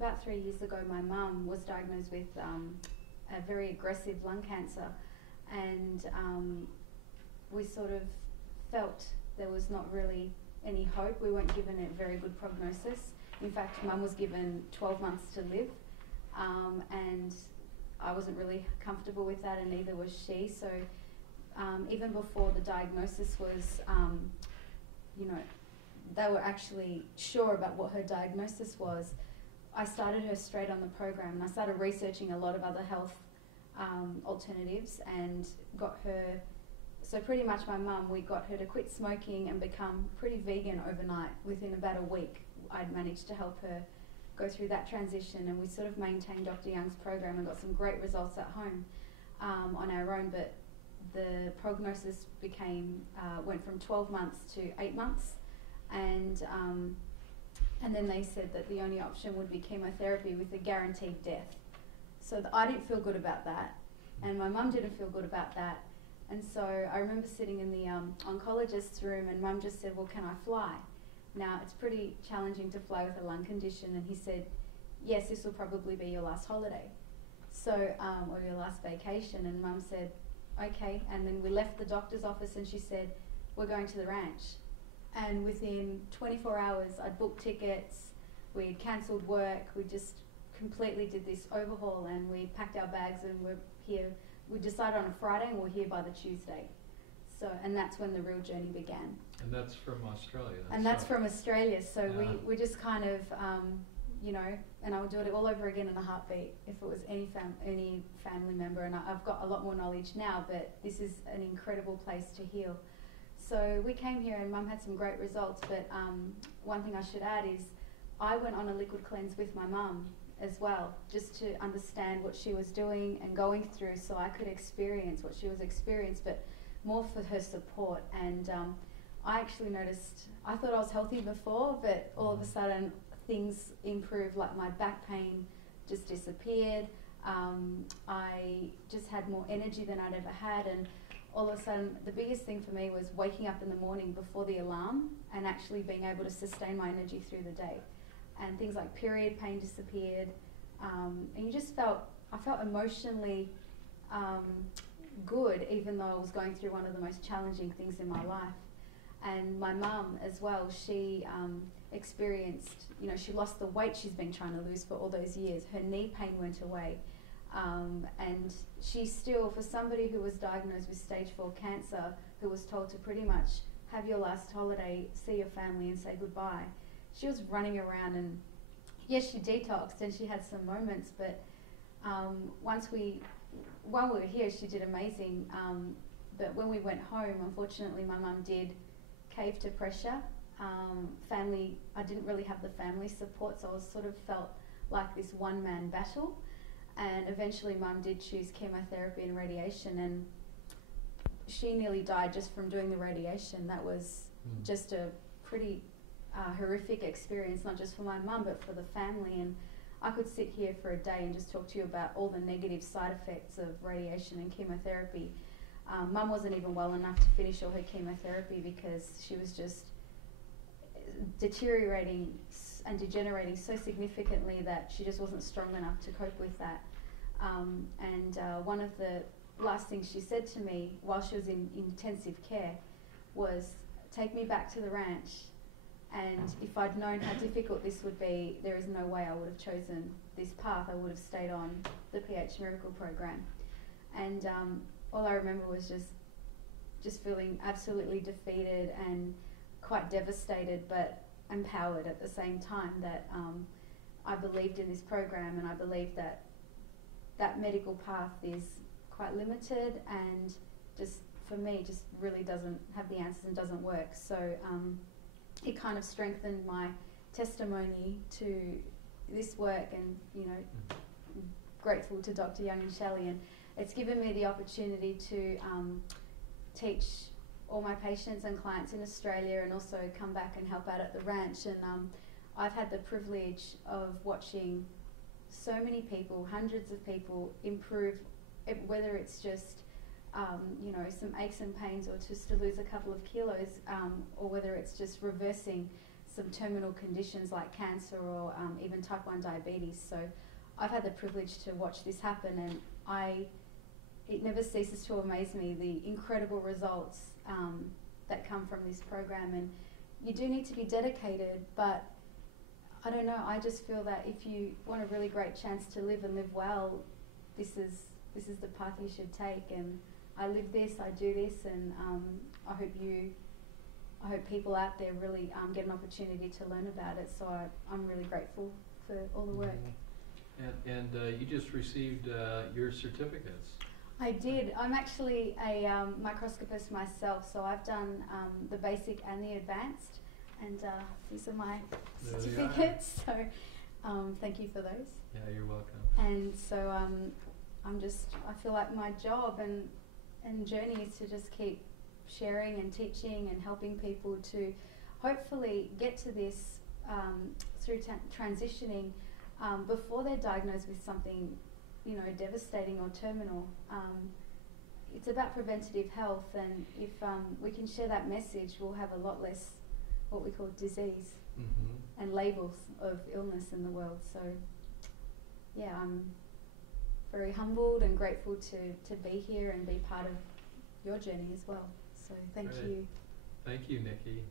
about 3 years ago, my mum was diagnosed with a very aggressive lung cancer, and we sort of felt there was not really any hope. We weren't given a very good prognosis. In fact, Mum was given 12 months to live, and I wasn't really comfortable with that, and neither was she. So even before the diagnosis was, they were actually sure about what her diagnosis was, I started her straight on the program, and I started researching a lot of other health alternatives, and got her, so pretty much my mum, we got her to quit smoking and become pretty vegan overnight. Within about a week, I'd managed to help her go through that transition, and we sort of maintained Dr. Young's program and got some great results at home on our own, but the prognosis went from 12 months to 8 months, and then they said that the only option would be chemotherapy with a guaranteed death. So I didn't feel good about that, and my mum didn't feel good about that. And so I remember sitting in the oncologist's room, and Mum just said, well, can I fly? Now, it's pretty challenging to fly with a lung condition, and he said, yes, this will probably be your last holiday, so or your last vacation. And Mum said, okay. And then we left the doctor's office, and she said, we're going to the ranch. And within 24 hours, I'd booked tickets, we'd cancelled work, we just completely did this overhaul, and we packed our bags, and we're here. We decided on a Friday, and we're here by the Tuesday. So, and that's when the real journey began. And that's from Australia. That's from Australia. So we just kind of, and I would do it all over again in a heartbeat if it was any family member. And I've got a lot more knowledge now, but this is an incredible place to heal. So we came here, and Mum had some great results. But one thing I should add is I went on a liquid cleanse with my mum as well, just to understand what she was doing and going through, so I could experience what she was experiencing, but more for her support. And I actually noticed, I thought I was healthy before, but all of a sudden things improved, like my back pain just disappeared. I just had more energy than I'd ever had, and all of a sudden the biggest thing for me was waking up in the morning before the alarm and actually being able to sustain my energy through the day. And things like period pain disappeared, and I felt emotionally good, even though I was going through one of the most challenging things in my life. And my mum as well, she experienced, she lost the weight she's been trying to lose for all those years. Her knee pain went away, and she still, for somebody who was diagnosed with stage 4 cancer, who was told to pretty much have your last holiday, see your family and say goodbye, she was running around. And yes, she detoxed and she had some moments, but while we were here, she did amazing. But when we went home, unfortunately, my mum did cave to pressure. I didn't really have the family support, so I sort of felt like this one-man battle. And eventually, Mum did choose chemotherapy and radiation, and she nearly died just from doing the radiation. That was just a pretty horrific experience, not just for my mum, but for the family. And I could sit here for a day and just talk to you about all the negative side effects of radiation and chemotherapy. Mum wasn't even well enough to finish all her chemotherapy because she was just deteriorating and degenerating so significantly that she just wasn't strong enough to cope with that. One of the last things she said to me while she was in intensive care was, take me back to the ranch, and if I'd known how difficult this would be, there is no way I would have chosen this path. I would have stayed on the PH Miracle program. And all I remember was just feeling absolutely defeated and quite devastated, but empowered at the same time, that I believed in this program, and I believed that that medical path is quite limited, and just for me just really doesn't have the answers and doesn't work. So it kind of strengthened my testimony to this work, and grateful to Dr. Young and Shelley, and it's given me the opportunity to teach all my patients and clients in Australia, and also come back and help out at the ranch. And I've had the privilege of watching so many people, hundreds of people, improve, whether it's just some aches and pains, or just to lose a couple of kilos, or whether it's just reversing some terminal conditions like cancer or even type 1 diabetes. So I've had the privilege to watch this happen, and it never ceases to amaze me, the incredible results that come from this program. And you do need to be dedicated, but I don't know, I just feel that if you want a really great chance to live and live well, this is the path you should take. And I live this, I do this, and I hope people out there really get an opportunity to learn about it. So I'm really grateful for all the work. And you just received your certificates. I did. I'm actually a microscopist myself, so I've done the basic and the advanced, and these are my certificates. So thank you for those. Yeah, you're welcome. And so I feel like my job and journey is to just keep sharing and teaching and helping people to hopefully get to this through transitioning before they're diagnosed with something, you know, devastating or terminal. It's about preventative health, and if we can share that message, we'll have a lot less what we call disease and labels of illness in the world. So yeah, I'm very humbled and grateful to be here and be part of your journey as well. So thank you. Thank you, Nikki.